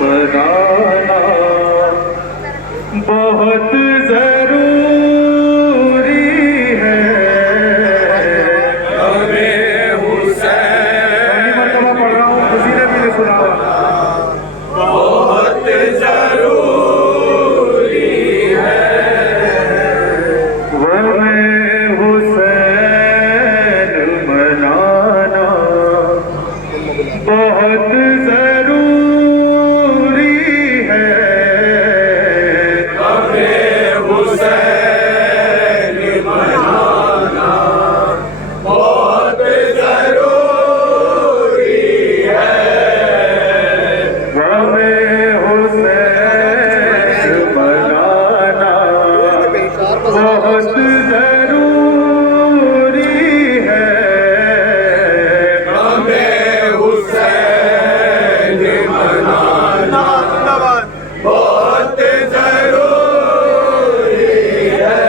बनाना बहुत जरूरी है। हमें हुसैन पहली मर्तबा पढ़ रहा हूँ, किसी ने भी नहीं सुना हुआ। बहुत जरूरी है। वो मैं हुसैन बनाना बहुत जरूरी है। हमें हुसैन बनाना बहुत जरूरी है। हमें हुसैन बनाना बहुत जरूरी है। हमें हुसैन बनाना बहुत जरूरी है।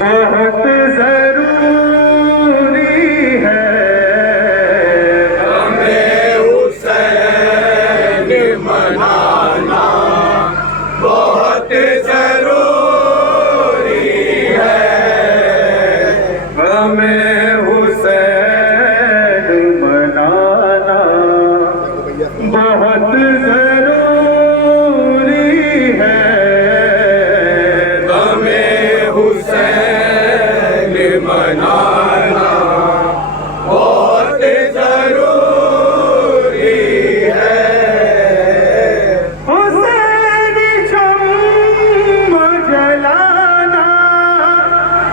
बहुत जरूरी है। हमें हुसैन बनाना बहुत जरूरी है। हमें हुसैन बनाना बहुत जरूरी है। हमें हुसैन बनाना बहुत जरूरी है। हुसैन शम्म जलाना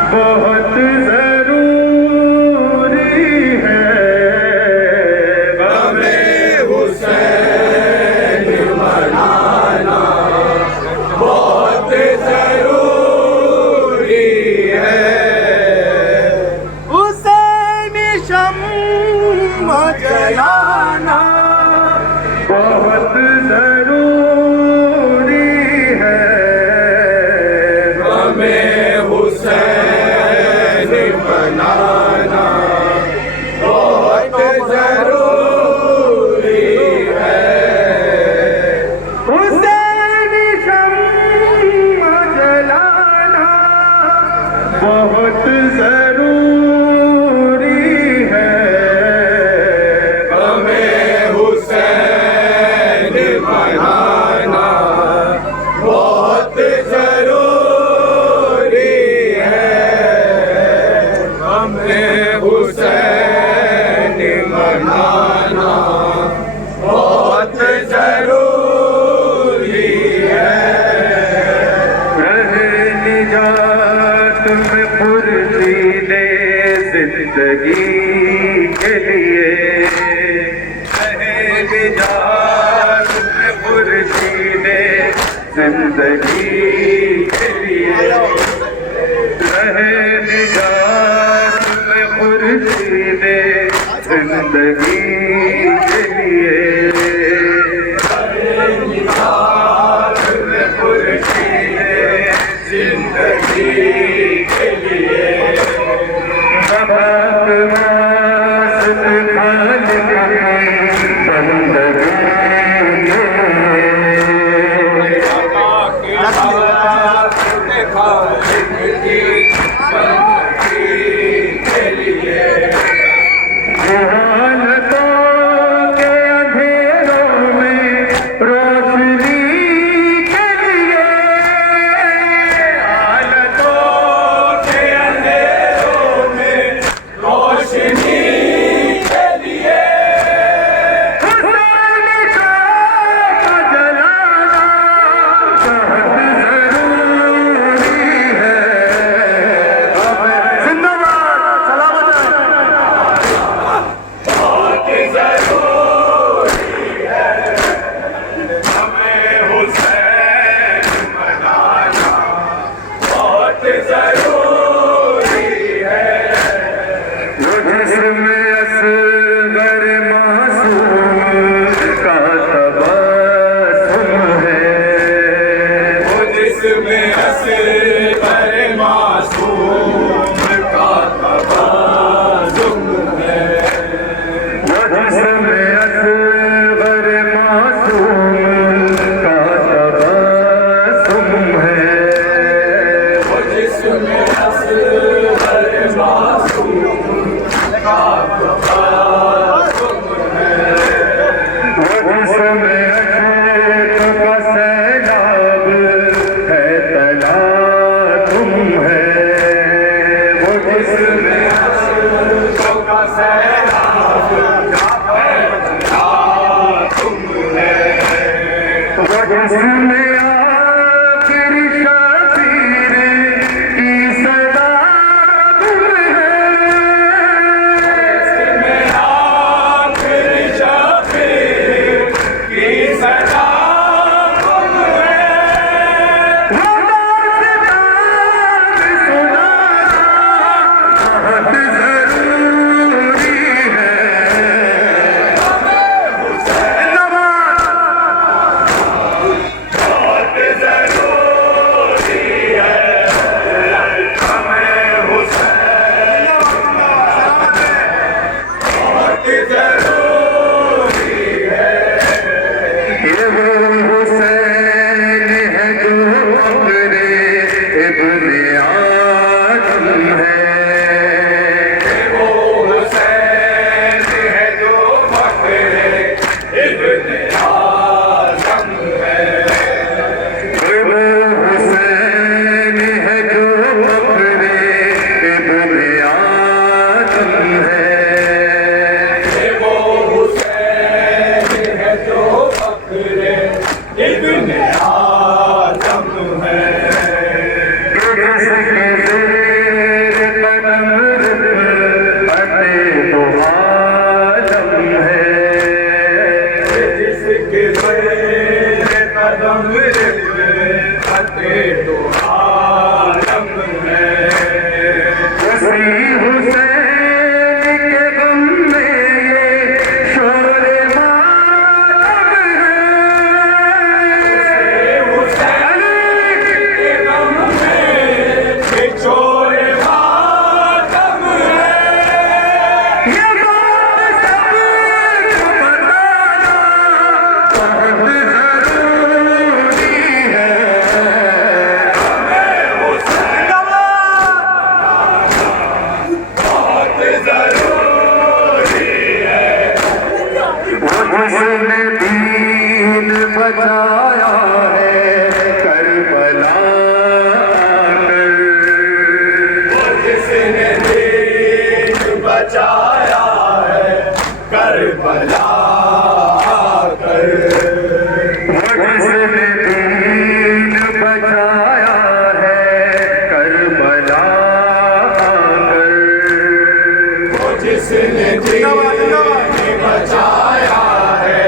बहुत जरूरी है। हमें हुसैन बनाना बहुत जरूरी है। हुसैन शम्म जलाना बहुत जरूरी है। हमें हुसैन बनाना बहुत जरूरी है। हुसैन शम्म जलाना बहुत जरूरी है। हमें हुसैन बनाना बहुत जरूरी है। हमें हुसैन बनाना बहुत जरूरी है। रहे निजात में फुर्तीले जिंदगी के लिए। रहे निजात में फुर्तीले जिंदगी के लिए। रहे निजात में फुर्तीले जिंदगी के लिए। जिंदगी के लिए जिसमें आखिरी शबीर की सदा गुम है, जिसमें आखिरी शबीर की सदा गुम है। वो दास्तान सुनाना बहुत जरूरी है। बहुत जरूरी है, हमें हुसैन बहुत जरूरी है। ये वो हुसैन है जो अपने इब्ने आदम है, वो हुसैन है जो फख्रे इब्ने आज़म है। ये वो हुसैन है जो अपने इब्ने आदम है। वो हुसैन है जो फख्रे इब्ने आज़म है। जिसके ज़ेर कदम रिफ़अते दो आलम है, जिसके ज़ेर कदम रिफ़अते दो आलम है। उसी हुसैन के गम में ये शोरे मातम है। हुसैन के गम में बिछोरे मातम है। ये बात सबको बताना बहुत जरूरी है। बहुत जरूरी है। जिसने दीन बचाया है करबला आकर, जिसने दीन बचाया है करबला आकर। जिसने दीन बचाया है करबला आकर, जिसने दीन बचाया है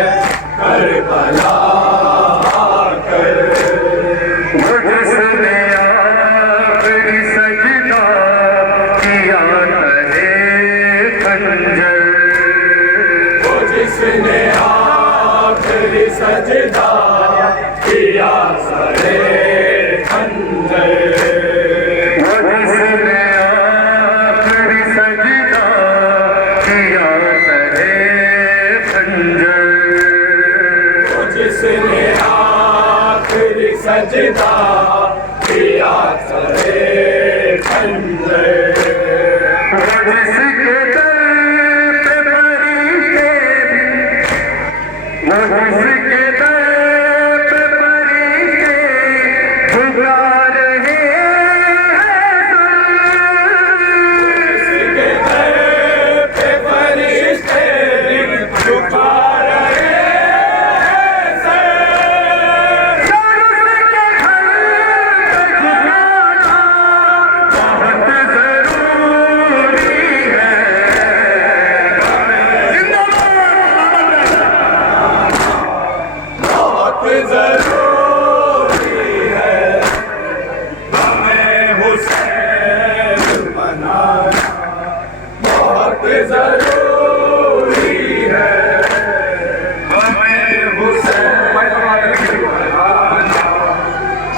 करबला आकर। जिसने आखिरी सजदा किया तले खंजर, जिसने आखिरी सजदा किया सरे खंजर। जिसने आखिरी सजदा किया तले खंजर, जिसने आखिरी सजदा किया सरे खंजर। जिसके दर पे फरिश्ते भी, जिसके दर पे फरिश्ते झुका रहे हैं जिसके दर पे फरिश्ते झुका रहे हैं सर। सर उसके घर पे झुकाना बहुत जरूरी है। बहुत जरूरी है, हमें हुसैन बनाना बहुत जरूरी है। हमें हुसैन बनाना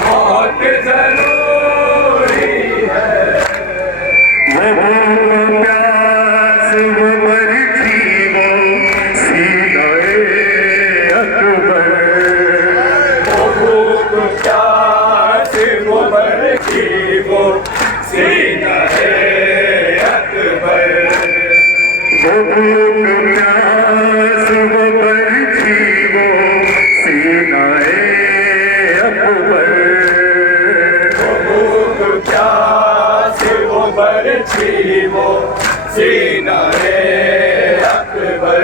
बहुत जरूरी है। वो प्यास वो मरती वो सीनाए अकबर, भूख प्यास वो बरकी वो सीना है अकबर। वो भूख प्यास वो मरती वो सीनाए अकबर, भूख प्यास वो बरछी वो सीना है अकबर।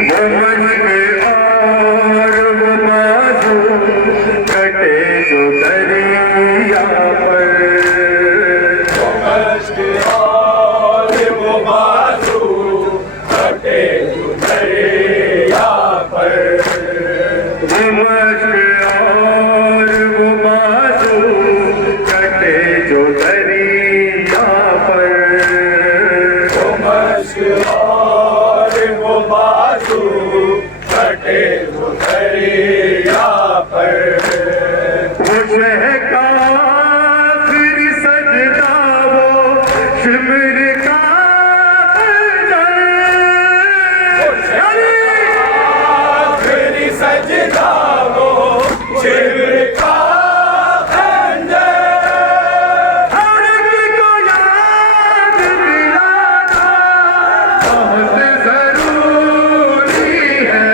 वो मशक और वो बाजू बाजू कटे वो दरिया पर वो शह का आखिरी सजदा वो शिमर का आखिरी सजदा वो शिमर का खंजर हर एक को याद दिलाना बहुत जरूरी है।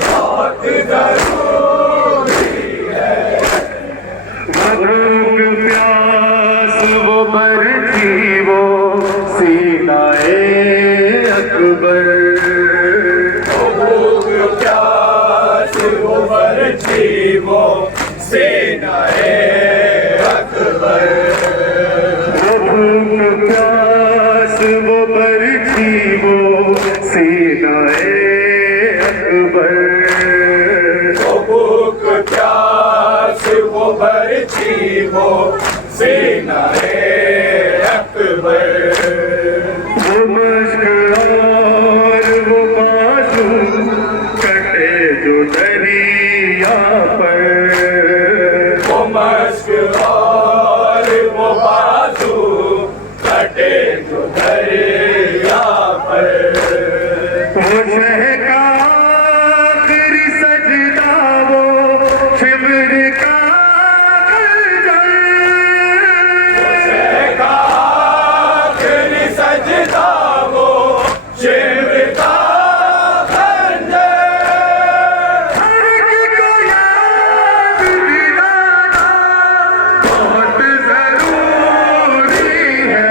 बहुत जरूरी वो भूख प्यास वो बरती वो सीनाए अकबर भूख प्यास वो बरछी वो सेनाए अकबर वो भूख प्यास वो बरती वो सीनाए अकबर वो भूख प्यास वो बरछी वो सेनाए अकबर वो मश्क और वो बाजू कटे जो दरिया पर वो मश्क और वो बाजू कटे जो दरिया पर वो शह का आखिरी सजदा वो शिमर का का आखिरी सजदा वो शिव का खंजर हर एक को याद दिलाना बहुत जरूरी है।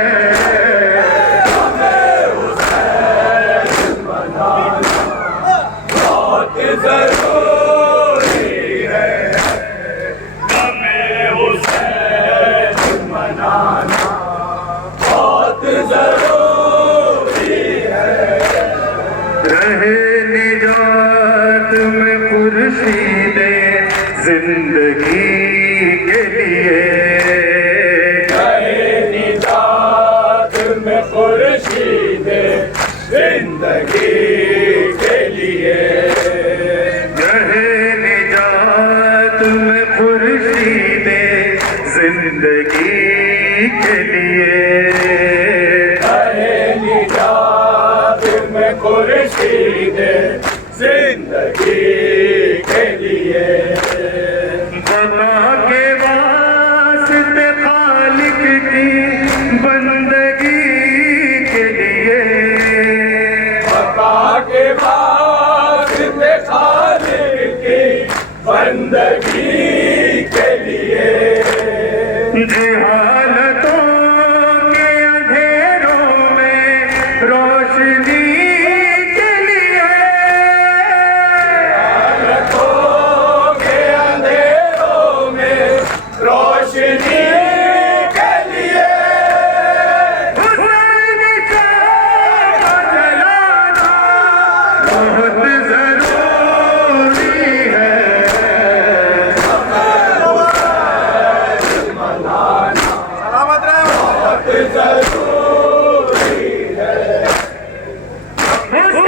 बहुत जरूरी है हमें हुसैन मनाना बहुत जरूरी है रहे निजात में खुर्शीदे जिंदगी के लिए गए निजात में खुर्शीदे जिंदगी के लिए रहे निजात में खुर्शीदे जिंदगी के लिए गए निजात में खुर्शीदे जिंदगी के लिए बता के वास्ते खालिक की बंदगी के लिए बका के वास्ते खालिक की बंदगी के लिए जहालतों के अंधेरों में रोशनी के लिए हालतों के अंधेरों में रोशनी के लिए हुसैन का जलाना बहुत जरूरी है। बहुत जरूरी है हुसैन